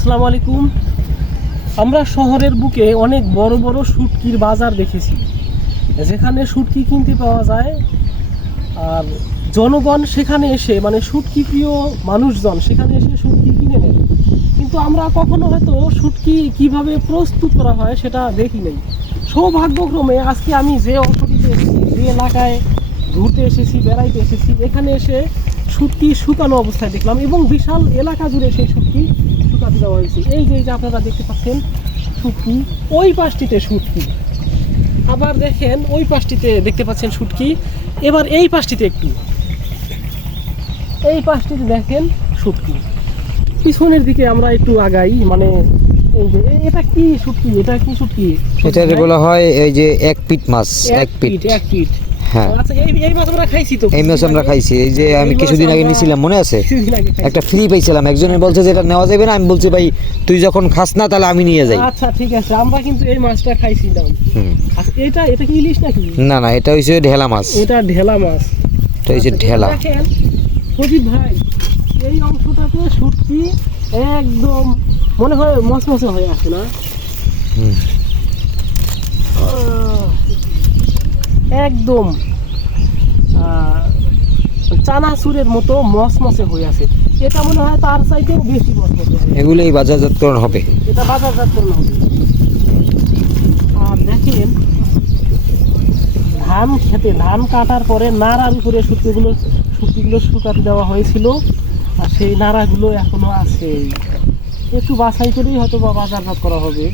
আসসালামু আলাইকুম। আমরা শহরের বুকে অনেক বড় বড় শুটকির বাজার দেখেছি। যেখানে শুটকি কিনতে পাওয়া যায় আর জনগণ সেখানে এসে মানে শুটকি প্রিয় মানুষজন সেখানে এসে শুটকি কিনে নেয়। কিন্তু আমরা কখনো হয়তো শুটকি কীভাবে প্রস্তুত করা হয় সেটা দেখি নাই। সৌভাগ্যক্রমে আজকে আমি যে অংশটিতে এসেছি, যে এলাকায় ঘুরতে এসেছি, বেড়াইতে এসেছি, এখানে এসে শুটকি শুকানো অবস্থায় দেখলাম এবং বিশাল এলাকা জুড়ে সেই শুটকি শুকাতে দেওয়া হয়েছে। এই যে এই যে আপনারা দেখতে পাচ্ছেন শুটকি ওই পাশটিতে শুটকি আবার দেখেন ওই পাশটিতে দেখতে পাচ্ছেন শুটকি এবার এই পাশটিতে একটু। এই পাশটিতে দেখেন শুটকি পিছনের দিকে আমরা একটু আগাই মানে এই যে এটা কি শুটকি এটা কি শুটকি এটাকে বলা হয় এই যে এক পিট মাছ এক পিট এক পিট হ্যাঁ। আচ্ছা এই মাছ আমরা খাইছি এই যে আমি কিছুদিন আগে নিয়েছিলাম মনে আছে। একটা ফ্রি পাইছিলাম একজনে বলছে যে এটা নেওয়া যাবে না। আমি বলছি ভাই তুই যখন খাস না তাহলে আমি নিয়ে যাই। আচ্ছা ঠিক আছে। আমরা কিন্তু এই মাছটা খাইছিলাম। এটা এটা কি ইলিশ নাকি? না না এটা হচ্ছে ঢেলা মাছ। এটা ঢেলা মাছ। এটা হচ্ছে আচ্ছা, ঢেলা। সজিব ভাই এই অংশটাতে শুটকি একদম মনে হয় মচমচে হয়ে আসে না? হুম। একদম চানাচুরের মতো মচমচে হয়ে আছে। এটা মনে হয় তার চাইতেও বেশি আছে। এগুলোই বাজারজাতকরণ হবে। এটা বাজারজাত করতে হবে। আর দেখেন ধান খেতে ধান কাটার পরে নাড়ার উপরে সুতিগুলো সুতিগুলো শুকাতে দেওয়া হয়েছিল। আর সেই নাড়াগুলো এখনও আছে। একটু বাছাই করেই হয়তো বা বাজারজাত করা হবে।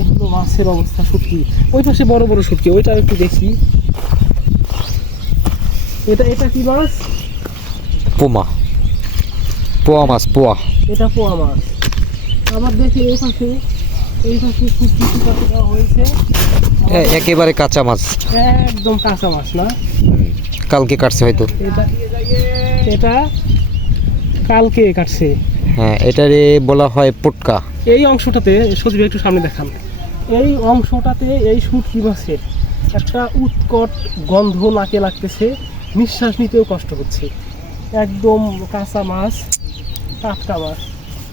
এগুলো মাছের অবস্থা শুটকি ওই পাশে বড় বড় শুটকি ওইটা একটু দেখি। এটা এটা কি মাছ? পোমা। পোয়া মাছ পোয়া। এটা পোয়া মাছ। আবার দেখি এই পাশে এই পাশে শুটকি শুকাতে হয়েছে? একেবারে কাঁচা মাছ। একদম কাঁচা মাছ না? কালকে কাটছে হয়তো। এটা এটা কালকে কাটছে। হ্যাঁ এটারে বলা হয় পটকা। এই অংশটাতে সজীব একটু সামনে দেখান। এই অংশটাতে এই শুটকি মাছের একটা উৎকট গন্ধ নাকে লাগতেছে নিঃশ্বাস নিতেও কষ্ট হচ্ছে। একদম কাঁচা মাছ টাটকা মাছ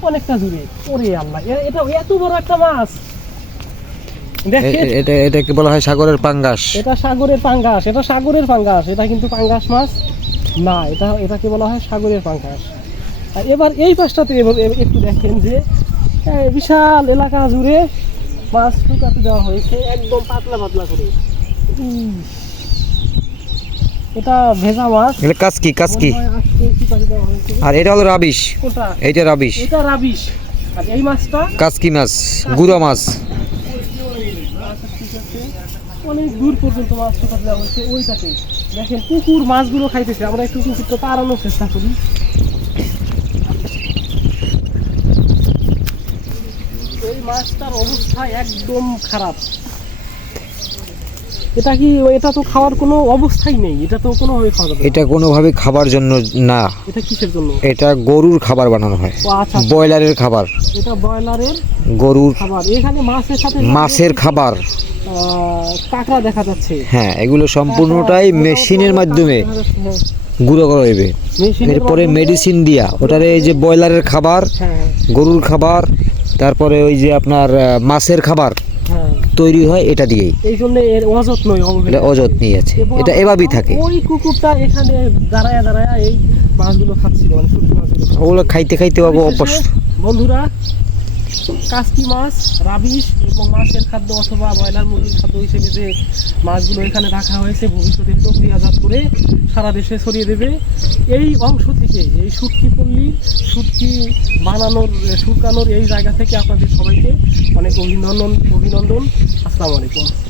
অনেকটা জুড়ে। ওরে আল্লাহ এটা এত বড় একটা মাছ। এটা এটাকে বলা হয় সাগরের পাঙ্গাস? এটা সাগরের পাঙ্গাস এটা সাগরের পাঙ্গাস এটা কিন্তু পাঙ্গাস মাছ। না এটা এটাকে বলা হয় সাগরের পাঙ্গাস। আর এবার এই পাশটাতে এবার- একটু দেখেন যে বিশাল এলাকা জুড়ে মাছ শুকাতে দেওয়া হয়েছে। একদম পাতলা পাতলা করে। এটা ভেজা মাছ। এটা কাসকি কাসকি। আর এটা হলো রাবিশ। এইটা রাবিশ। এটা রাবিশ। আর এই মাছটা? কাসকি মাছ গুড়া মাছ। অনেক দূর পর্যন্ত মাছ শুকাতে দেওয়া হয়েছে ওইটাতে। দেখেন কুকুর মাছগুলো খাইতেছে। আমরা একটু কুকুরটা তাড়ানোর চেষ্টা করি। এই মাছটার অবস্থা একদম খারাপ। এটা কি এটা তো খাওয়ার কোনো অবস্থাই নেই এটা তো কোনোভাবে খাওয়া যাবে। এটা কোনোভাবে খাবার জন্য না। এটা কিসের জন্য? এটা গরুর খাবার বানানো হয়। আচ্ছা ব্রয়লারের খাবার। এটা ব্রয়লারের গরুর খাবার। এখানে মাছের সাথে মাছের খাবার। কাঁকড়া দেখা যাচ্ছে। হ্যাঁ এগুলো সম্পূর্ণটাই মেশিনের মাধ্যমে হ্যাঁ, গুঁড়ো করা হইবে। এরপরে মেডিসিন দিয়া। ওটারে এই যে ব্রয়লারের খাবার হ্যাঁ। গরুর খাবার তারপরে ওই যে আপনার মাছের খাবার হ্যাঁ। তৈরি হয় এটা দিয়েই। এই জন্য এর অযত্নই এটা অযত্নই আছে। এটা এভাবেই থাকে। ওই কুকুরটা এখানে দাঁড়ায় দাঁড়ায় এই মাছগুলো খাচ্ছিল মানে মাছগুলো ওগুলো খাইতে খাইতে বাবু অভ্যস্ত বন্ধুরা কাস্কি মাছ, রাবিশ এবং মাছের খাদ্য অথবা ব্রয়লার মুরগির খাদ্য হিসেবে যে মাছগুলো এখানে রাখা হয়েছে, ভবিষ্যতে প্রক্রিয়াজাত করে সারা দেশে ছড়িয়ে দেবে। এই অংশ থেকে, এই সুটকি পল্লী সুটকি বানানোর, শুকানোর এই জায়গা থেকে আপনাদের সবাইকে অনেক অভিনন্দন অভিনন্দন। আসসালামু আলাইকুম।